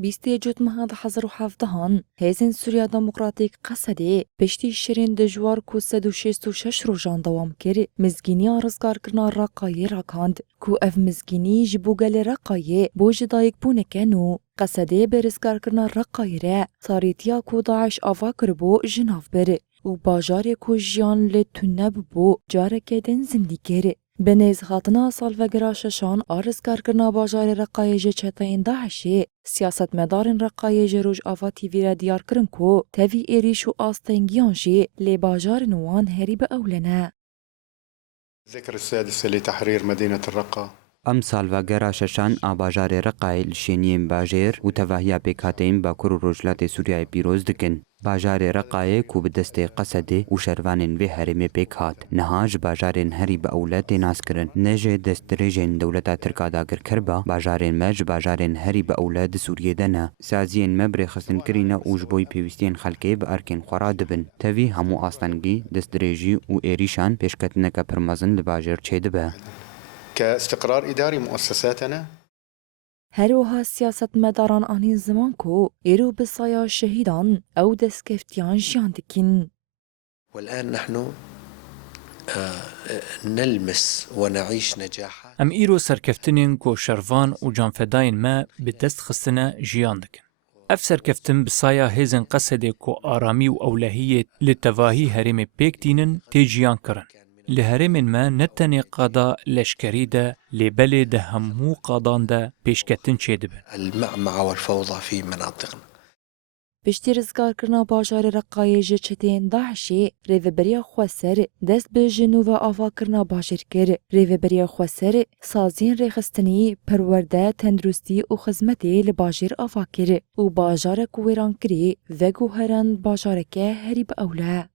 بیستی جوت مهاد حزر و حفظهان هزین سوریا دموکراتیک قصده پشتی شیرین دجوار کو 166 روزان دوام کرد مزگینی آرزگار کرنا رقای راکاند کو اف مزگینی جبوگل رقای بوج دایک بونه کنو قصده برزگار کرنا رقای را تاریتیا کو داعش آوا کربو جناف بره و باجار کو جیان لتونه ببو جارکه دن زندی کرد بنیز خاطنا سالوگرا ششان آرزگار کرنا باجار رقایج چتاین داعشی سیاست مدارن رقایج روج آوا تیوی را دیار کرن کو تاوی ایریش و آستنگیان جی لی باجار نوان هری با اولنه. ذكر السادس لتحرير مدينة الرقة. ام سالواگرا ششان آباجار رقای لشینیم باجر و تواهیا پیکاتیم با کرو رجلات سوریای پیروز دکن. باجار رقای کو بدست قصده و شروانن و هرم پیکات نهاج باجارن هری با اولاد ناس کرن نجه دسترجن دولتا ترکا داگر کربا باجارن مج باجارن هری با اولاد سوریه دنا سازین مبر خسن کرینه اوجبوی پیوستین خلکه با ارکن خورا دبن تاوی همو آستانگی دسترجی و ایریشان پیشکتنکا پرمازن لباجر چه دبه كاستقرار إداري مؤسساتنا. هروها سیاست مداران آنین زمان کو ایرو بسایا شهیدان او دستکفتیان جیان دکین. والآن نحن نلمس ونعيش نجاحات. ام ایرو سرکفتنین کو شروان و جانفداین ما بدست خستنا جیان دکن. اف سرکفتن بسایا هزن قصده کو آرامی و اولهیت لتواهی هرم پیکتینن تی جیان کرن. لهرم ما نتنی قضا لشکری ده لبل ده همو قضان ده پیشکتن چه دبن. المعمعة والفوضى في مناطقنا. پشتی رزگار کرنا باجار رقایج چتین داعشی ریوبریا خواسر دست به جنوب آوا کرنا باجر کر ریوبریا خواسر سازین ریخستنی پرورده تندرستی و خدمتی لباجر آوا کر و باجار کویران کری و گوهران باجار که هری با اوله.